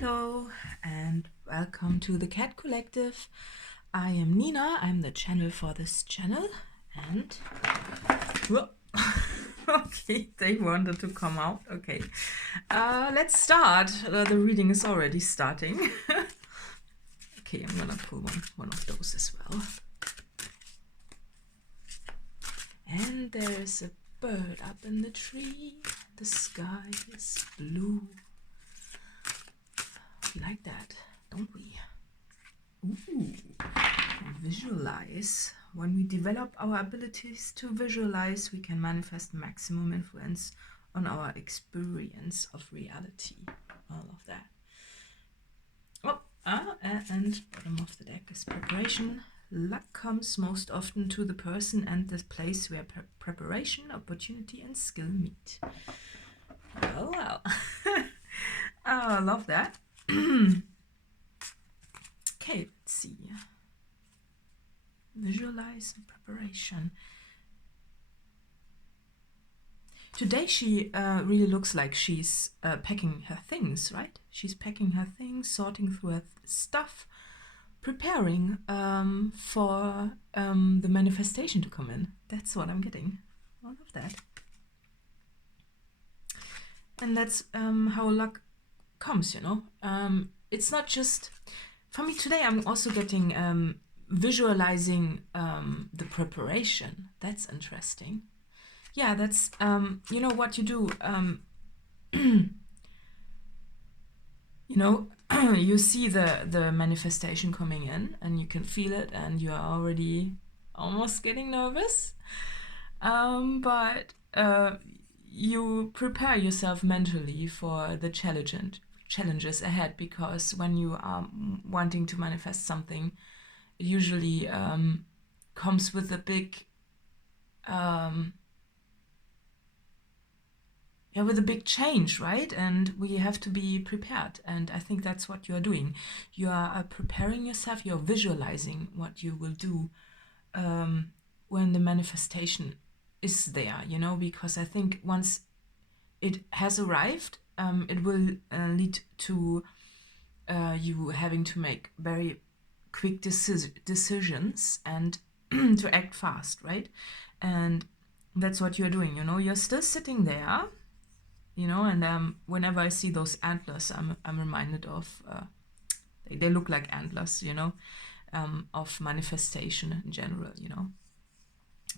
Hello and welcome to the Cat Collective. I am Nina, I'm the channel for this channel, and okay, they wanted to come out. Okay, let's start. The reading is already starting. Okay, I'm gonna pull one of those as well. And there's a bird up in the tree. The sky is blue. We like that, don't we? Ooh, visualize. When we develop our abilities to visualize, we can manifest maximum influence on our experience of reality. All of that. Oh, and bottom of the deck is preparation. Luck comes most often to the person and the place where preparation, opportunity, and skill meet. Well. Oh, I love that. Okay, let's see. Visualize and preparation. Today she really looks like she's packing her things, right? She's packing her things, sorting through her stuff, preparing for the manifestation to come in. That's what I'm getting. I love that. And that's how luck comes, you know. It's not just for me today. I'm also getting visualizing the preparation. That's interesting. Yeah, that's you know what you do. You know, you see the manifestation coming in, and you can feel it, and you are already almost getting nervous. But you prepare yourself mentally for the challenges ahead, because when you are wanting to manifest something, it usually comes with a big with a big change, right? And we have to be prepared, and I think that's what you are doing. You are preparing yourself, you're visualizing what you will do when the manifestation is there, you know, because I think once it has arrived, it will lead to you having to make very quick decisions and to act fast, right? And that's what you're doing, you know. You're still sitting there, you know, and whenever I see those antlers, I'm reminded of they look like antlers, you know, of manifestation in general, you know.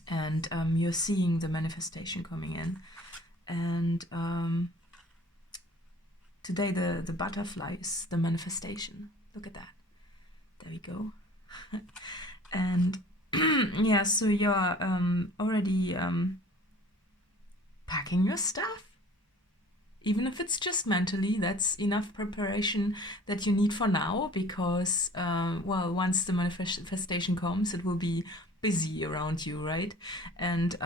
And you're seeing the manifestation coming in, and today the butterfly is the manifestation. Look at that. There we go. And yeah, so you're already packing your stuff. Even if it's just mentally, that's enough preparation that you need for now, because well, once the manifestation comes, it will be busy around you, right? And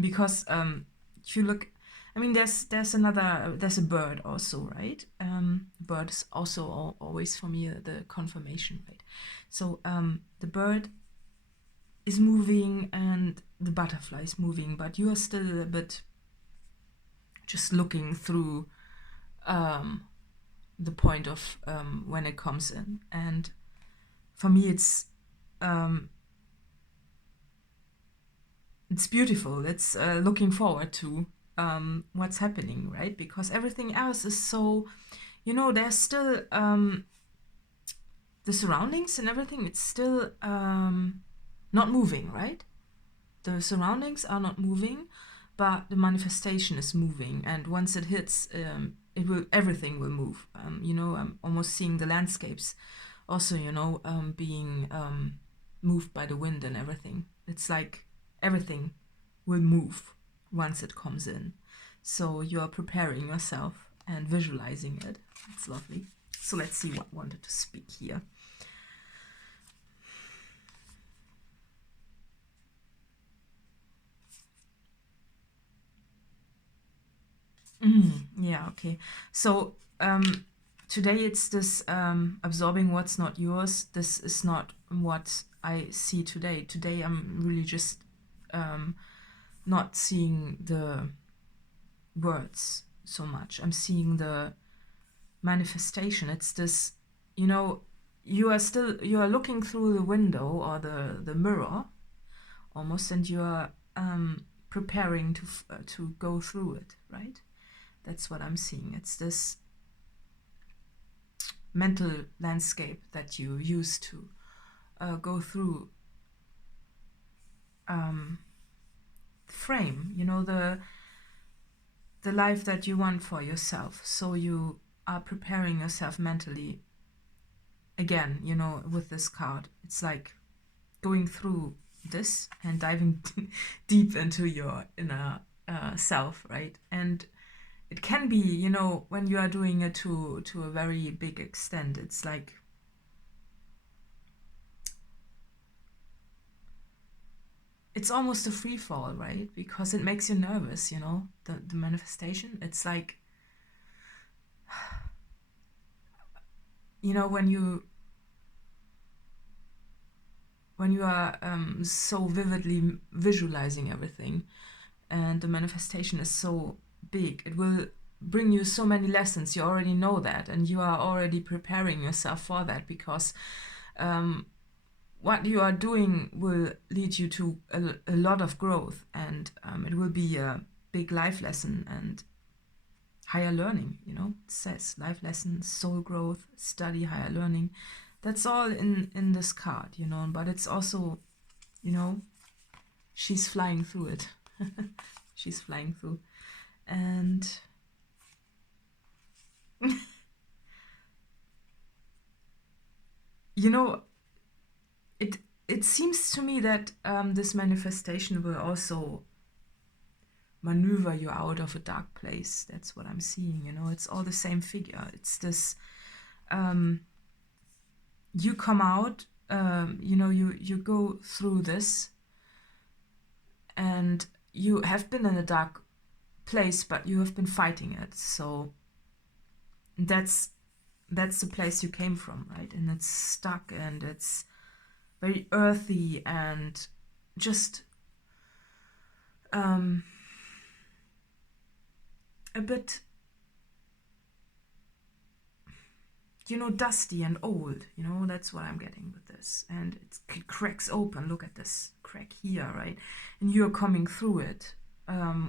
because if you look, I mean, there's a bird also, right? Bird is also always for me the confirmation, right? So the bird is moving and the butterfly is moving, but you are still a bit just looking through the point of when it comes in. And for me, it's beautiful. It's looking forward to what's happening, right? Because everything else is so, you know, there's still the surroundings and everything, it's still not moving, right? The surroundings are not moving, but the manifestation is moving, and once it hits, everything will move. You know, I'm almost seeing the landscapes also, you know, being moved by the wind and everything. It's like everything will move once it comes in. So you are preparing yourself and visualizing it. It's lovely. So let's see what wanted to speak here. Yeah, okay. So today it's this absorbing what's not yours. This is not what I see today. Today I'm really just not seeing the words so much. I'm seeing the manifestation. It's this, you know, you are looking through the window or the mirror almost, and you are preparing to go through it, right? That's what I'm seeing. It's this mental landscape that you use to go through frame, you know, the life that you want for yourself. So you are preparing yourself mentally. Again, you know, with this card, it's like going through this and diving deep into your inner self, right? And it can be, you know, when you are doing it to a very big extent, it's like it's almost a free fall, right? Because it makes you nervous, you know, the manifestation. It's like, you know, when you are so vividly visualizing everything, and the manifestation is so big, it will bring you so many lessons. You already know that, and you are already preparing yourself for that, because what you are doing will lead you to a lot of growth, and it will be a big life lesson and higher learning, you know. It says life lessons, soul growth, study, higher learning. That's all in this card, you know. But it's also, you know, she's flying through it. She's flying through. And you know, it seems to me that this manifestation will also maneuver you out of a dark place. That's what I'm seeing, you know. It's all the same figure. It's this, you come out, you know, you go through this, and you have been in a dark place, but you have been fighting it. So that's the place you came from, right? And it's stuck, and it's very earthy, and just a bit, you know, dusty and old, you know. That's what I'm getting with this. And it cracks open. Look at this crack here, right? And you're coming through it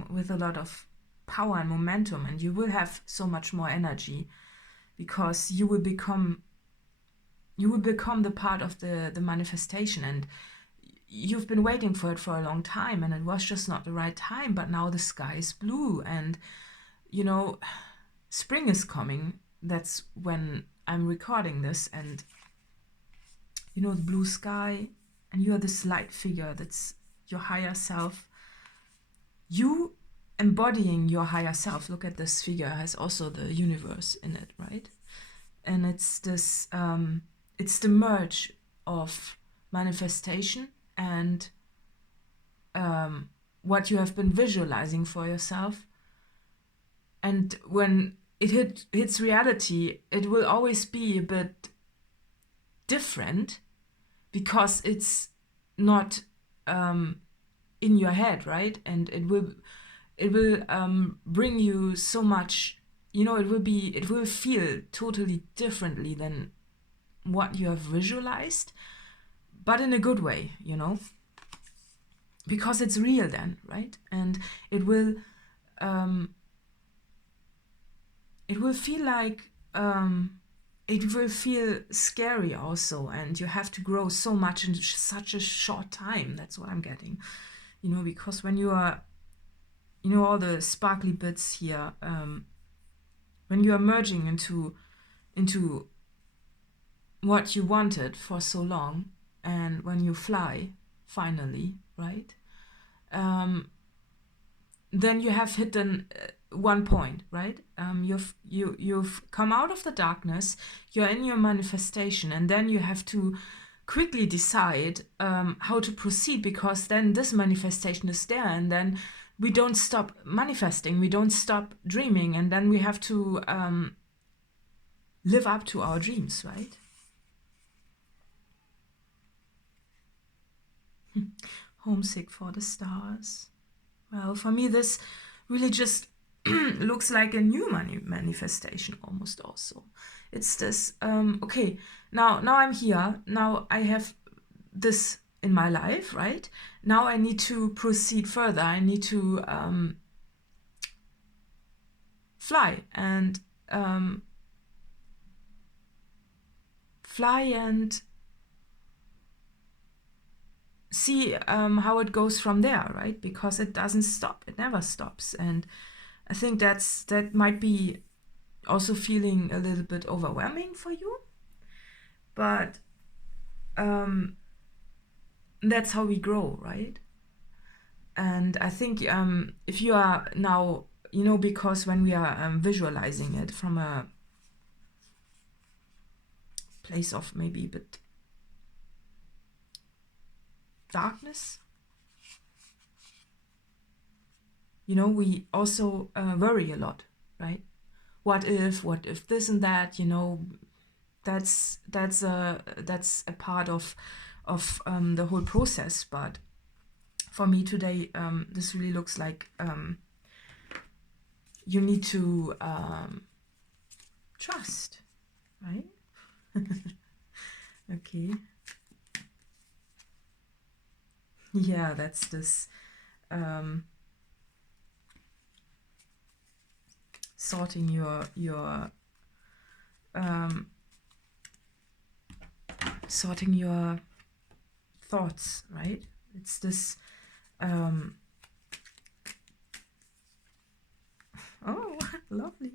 with a lot of power and momentum, and you will have so much more energy, because you will become the part of the manifestation, and you've been waiting for it for a long time, and it was just not the right time. But now the sky is blue, and you know, spring is coming. That's when I'm recording this, and you know, the blue sky, and you are this light figure. That's your higher self. You embodying your higher self. Look at this figure, it has also the universe in it, right? And it's this, it's the merge of manifestation and what you have been visualizing for yourself. And when it hits reality, it will always be a bit different, because it's not in your head, right? And it will bring you so much, you know. It will feel totally differently than what you have visualized, but in a good way, you know, because it's real then, right? And it will feel like it will feel scary also, and you have to grow so much in such a short time. That's what I'm getting, you know, because when you are, you know, all the sparkly bits here, when you are merging into what you wanted for so long, and when you fly finally, right, then you have hit one point, right? You've come out of the darkness, you're in your manifestation, and then you have to quickly decide how to proceed, because then this manifestation is there, and then we don't stop manifesting, we don't stop dreaming, and then we have to live up to our dreams, right? Homesick for the stars. Well, for me, this really just looks like a new manifestation almost also. It's this, okay, now I'm here, now I have this in my life, right? Now I need to proceed further. I need to fly and see how it goes from there, right? Because it doesn't stop, it never stops. And I think that might be also feeling a little bit overwhelming for you, but that's how we grow, right? And I think if you are now, because when we are visualizing it from a place of maybe a bit darkness, we also worry a lot, right? What if this and that, that's a part of the whole process. But for me today, this really looks like you need to trust, right? Okay. Yeah, that's this sorting your thoughts, right? It's this oh, lovely.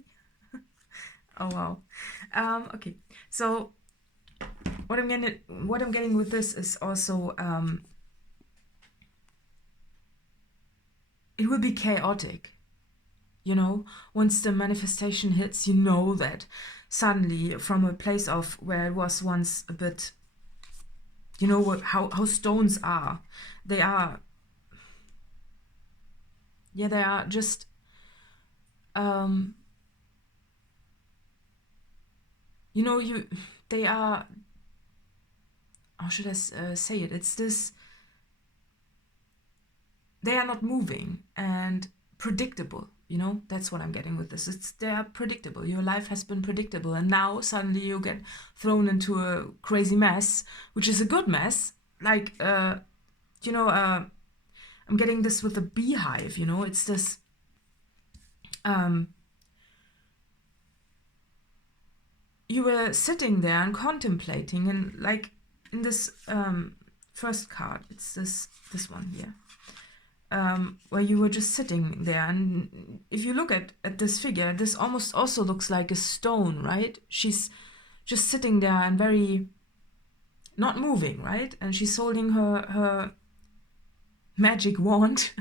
Oh wow. Okay, so what I'm getting with this is also it will be chaotic. Once the manifestation hits, that suddenly from a place of where it was once a bit, how stones are. They are just they are, how should I say it? It's this, they are not moving and predictable. That's what I'm getting with this. They are predictable. Your life has been predictable, and now suddenly you get thrown into a crazy mess, which is a good mess. Like, I'm getting this with a beehive. It's this. You were sitting there and contemplating, and like in this first card, it's this one here. Where you were just sitting there, and if you look at this figure, this almost also looks like a stone, right? She's just sitting there and very not moving, right? And she's holding her magic wand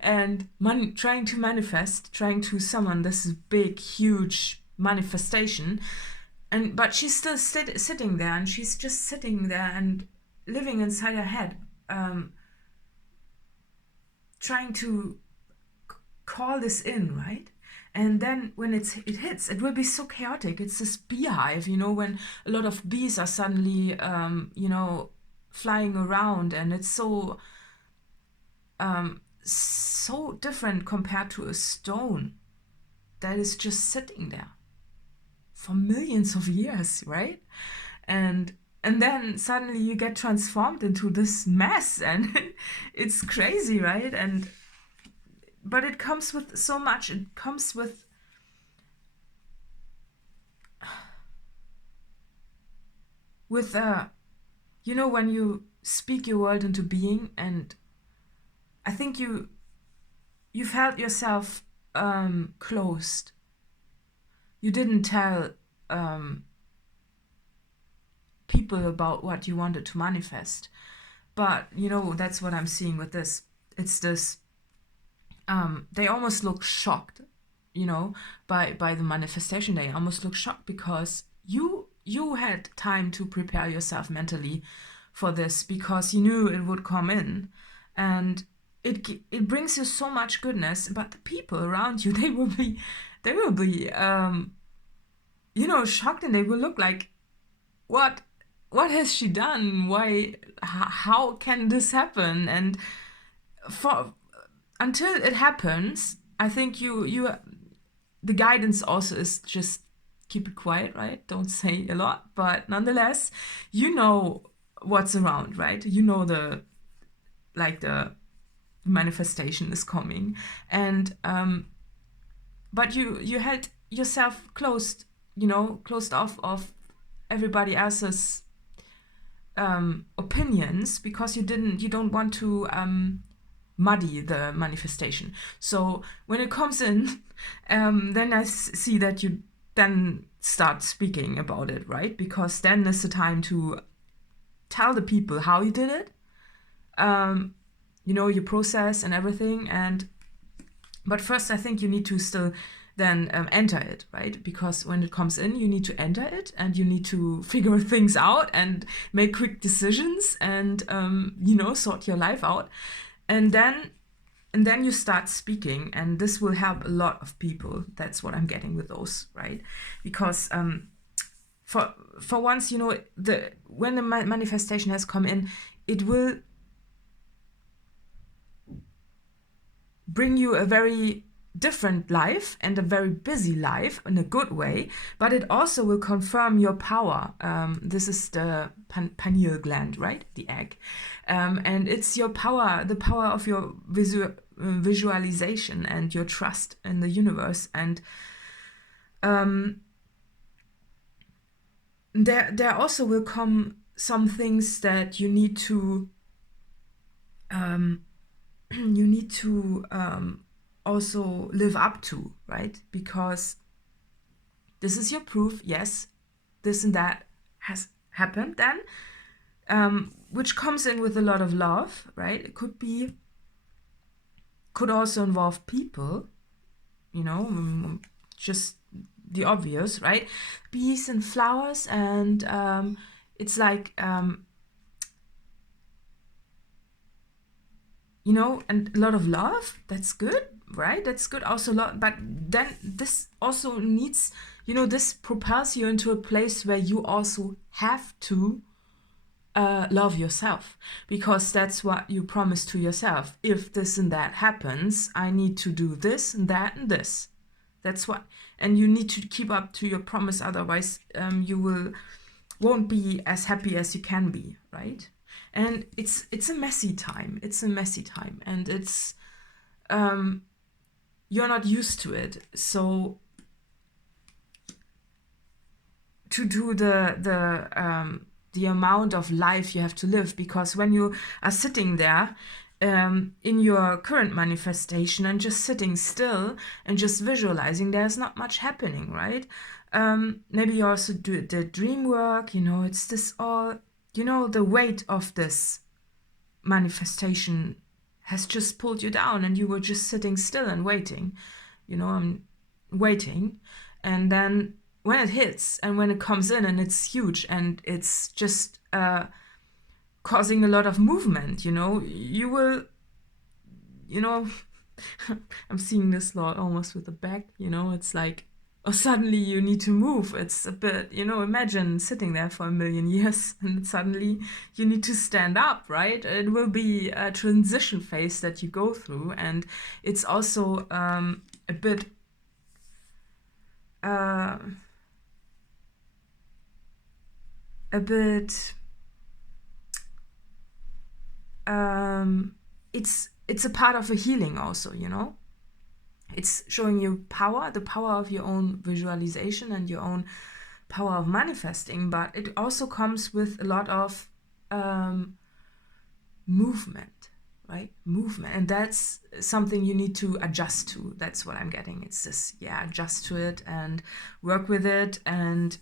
and trying to manifest, trying to summon this big, huge manifestation. But she's still sitting there, and she's just sitting there and living inside her head. Trying to call this in, right? And then when it hits, it will be so chaotic. It's this beehive, when a lot of bees are suddenly, flying around, and it's so different compared to a stone that is just sitting there for millions of years, right? And then suddenly you get transformed into this mess, and it's crazy, right? But it comes with so much. It comes with when you speak your world into being, and I think you felt yourself closed. You didn't tell people about what you wanted to manifest, but that's what I'm seeing with this. It's this they almost look shocked, by the manifestation. They almost look shocked because you had time to prepare yourself mentally for this, because you knew it would come in, and it brings you so much goodness. But the people around you, they will be shocked, and they will look like, what has she done? Why? How can this happen? And until it happens, I think the guidance also is just keep it quiet, right? Don't say a lot, but nonetheless, you know what's around, right? You know the manifestation is coming, and but you held yourself closed, closed off of everybody else's opinions, because you don't want to muddy the manifestation. So when it comes in, then I see that you then start speaking about it, right? Because then is the time to tell the people how you did it, your process and everything. But first, I think you need to still then enter it, right? Because when it comes in, you need to enter it, and you need to figure things out and make quick decisions and sort your life out, and then you start speaking, and this will help a lot of people. That's what I'm getting with those, right? Because for once, when the manifestation has come in, it will bring you a very different life and a very busy life in a good way, but it also will confirm your power. This is the pineal gland, right? The egg. And it's your power, the power of your visualization and your trust in the universe. And there also will come some things that you need to also live up to, right? Because this is your proof, yes, this and that has happened then, which comes in with a lot of love, right? It could also involve people, just the obvious, right? Bees and flowers, and it's like, and a lot of love. That's good, right? That's good also a lot. But then this also needs, this propels you into a place where you also have to love yourself, because that's what you promise to yourself. If this and that happens, I need to do this and that and this. That's what, and you need to keep up to your promise. Otherwise, you won't be as happy as you can be, right? And it's a messy time. It's a messy time, and it's you're not used to it. So to do the amount of life you have to live, because when you are sitting there in your current manifestation and just sitting still and just visualizing, there's not much happening, right? Maybe you also do the dream work, it's this all, the weight of this manifestation has just pulled you down, and you were just sitting still and waiting, I'm waiting. And then when it hits and when it comes in and it's huge and it's just causing a lot of movement, you will, I'm seeing this lot almost with the back, it's like, or suddenly you need to move. It's a bit, imagine sitting there for 1,000,000 years and suddenly you need to stand up, right? It will be a transition phase that you go through, and it's also a bit it's a part of a healing also, It's showing you power, the power of your own visualization and your own power of manifesting, but it also comes with a lot of movement, right? Movement. And that's something you need to adjust to. That's what I'm getting. It's this, adjust to it and work with it. And,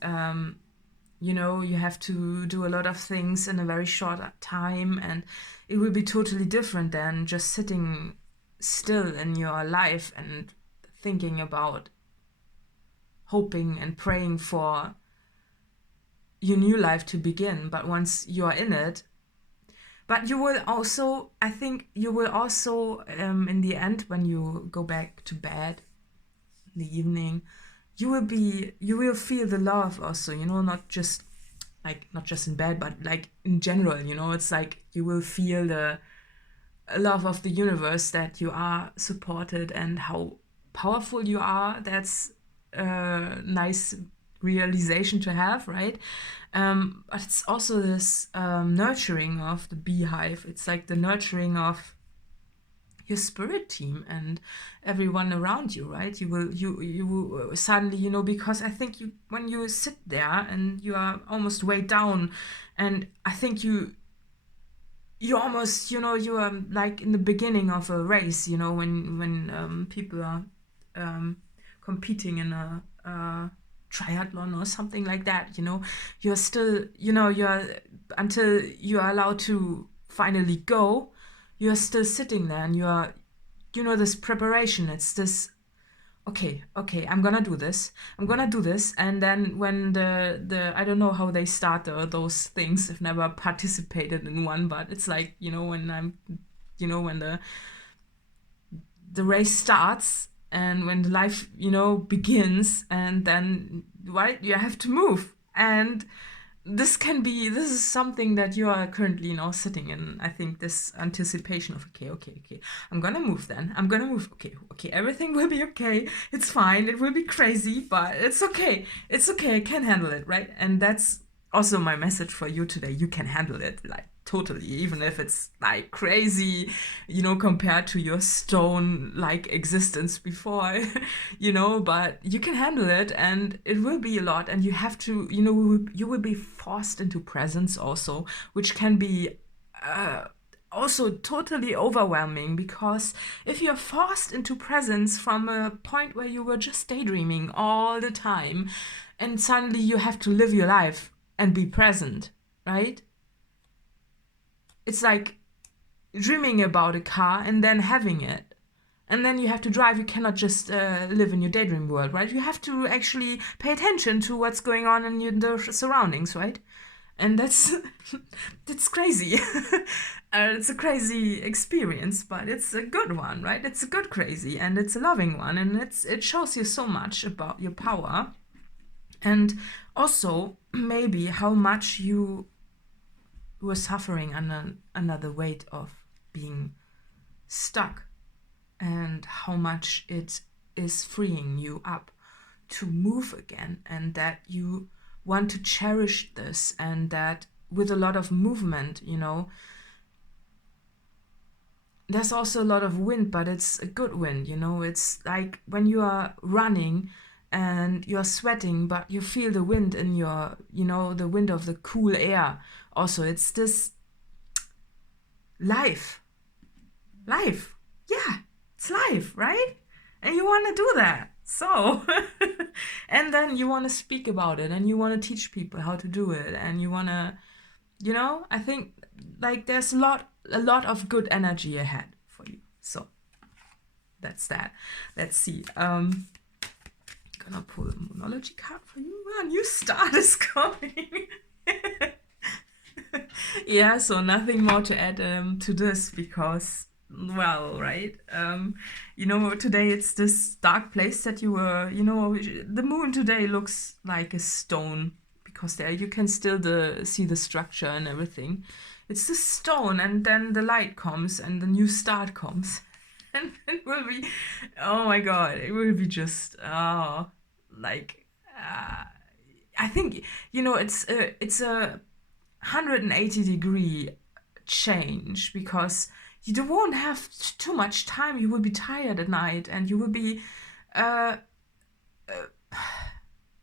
you have to do a lot of things in a very short time, and it will be totally different than just sitting still in your life and thinking about hoping and praying for your new life to begin. But once you are in it, but you will also, I think you will also in the end, when you go back to bed in the evening, you will feel the love also, not just in bed, but like in general, it's like you will feel the love of the universe, that you are supported, and how powerful you are, that's a nice realization to have, right? But it's also this nurturing of the beehive. It's like the nurturing of your spirit team and everyone around you, right? You suddenly, you know, because I think when you sit there and you are almost weighed down, and I think you almost, you know, you are like in the beginning of a race, you know, when people are competing in a triathlon or something like that, you know, you're still, you know, until you are allowed to finally go, you're still sitting there, and you're, you know, this preparation. It's this, okay, I'm gonna do this, and then when the I don't know how they start those things. I've never participated in one, but it's like, you know, when the race starts, and when the life, you know, begins, and then, right, you have to move. And this is something that you are currently, you know, sitting in. I think this anticipation of, okay, I'm gonna move then. I'm gonna move. Okay, everything will be okay. It's fine. It will be crazy, but it's okay. It's okay. I can handle it, right? And that's also my message for you today. You can handle it, like, totally, even if it's like crazy, you know, compared to your stone like existence before, you know, but you can handle it, and it will be a lot, and you have to, you know, you will be forced into presence also, which can be also totally overwhelming, because if you're forced into presence from a point where you were just daydreaming all the time, and suddenly you have to live your life and be present, right? It's like dreaming about a car and then having it. And then you have to drive. You cannot just live in your daydream world, right? You have to actually pay attention to what's going on in the surroundings, right? And that's crazy. It's a crazy experience, but it's a good one, right? It's a good crazy, and it's a loving one, and it shows you so much about your power, and also maybe how much you were suffering under the weight of being stuck, and how much it is freeing you up to move again, and that you want to cherish this, and that with a lot of movement, you know, there's also a lot of wind, but it's a good wind, you know. It's like when you are running and you're sweating, but you feel the wind in your, you know, the wind of the cool air. Also, it's this life. Yeah, it's life, right? And you want to do that. So, and then you want to speak about it, and you want to teach people how to do it, and you want to, you know, I think like there's a lot of good energy ahead for you. So that's that. Let's see. Gonna pull a Moonology card for you. A new start is coming. Yeah, so nothing more to add to this, because, well, right, you know, today it's this dark place that you were, you know, the moon today looks like a stone, because there you can still see the structure and everything. It's the stone, and then the light comes, and the new start comes, and it will be, oh my god, it will be just, like, I think, you know, it's a 180-degree change, because you won't have too much time. You will be tired at night, and you will be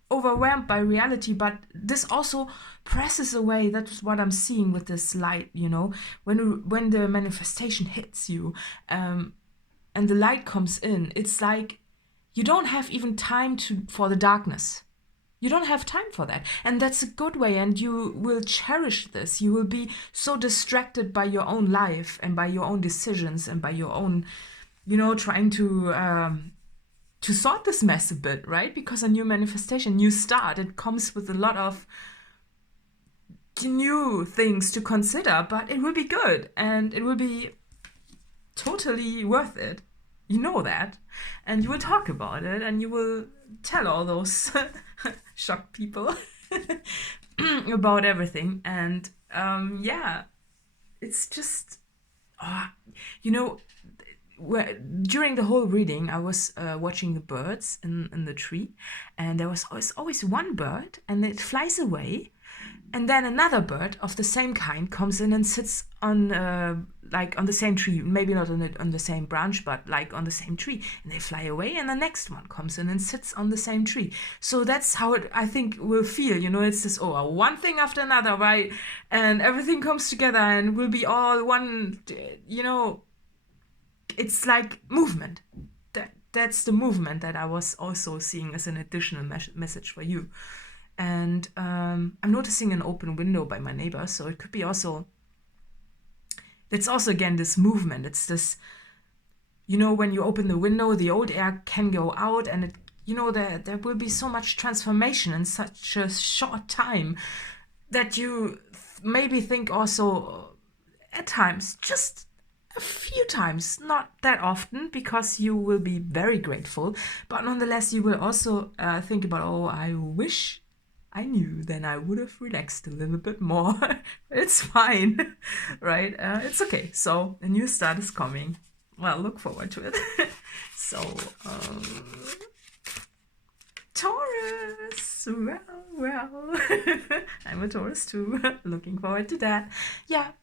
overwhelmed by reality, but this also presses away. That's what I'm seeing with this light, you know, when the manifestation hits you, and the light comes in, it's like you don't have even time for the darkness. You don't have time for that. And that's a good way, and you will cherish this. You will be so distracted by your own life and by your own decisions and by your own, you know, trying to sort this mess a bit, right? Because a new manifestation, new start, it comes with a lot of new things to consider, but it will be good, and it will be totally worth it. You know that. And you will talk about it, and you will tell all those shocked people about everything. And yeah, it's just, you know, during the whole reading, I was watching the birds in the tree, and there was always one bird, and it flies away, and then another bird of the same kind comes in and sits on like on the same tree, maybe not on the same branch, but like on the same tree, and they fly away, and the next one comes in and sits on the same tree. So that's how it, I think, will feel. It's this one thing after another, right? And everything comes together and will be all one. It's like movement. That's the movement that I was also seeing as an additional message for you. And I'm noticing an open window by my neighbor, so it could be also. It's also again this movement. It's this, when you open the window, the old air can go out, and there will be so much transformation in such a short time that you maybe think also at times, just a few times, not that often, because you will be very grateful, but nonetheless you will also think about, I wish I knew, then I would have relaxed a little bit more. It's fine, right? It's okay. So a new start is coming. Well, look forward to it. So, Taurus, well, I'm a Taurus too. Looking forward to that. Yeah,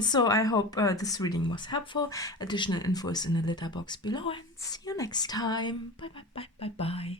so I hope this reading was helpful. Additional info is in the letter box below, and see you next time. Bye, bye, bye, bye, bye.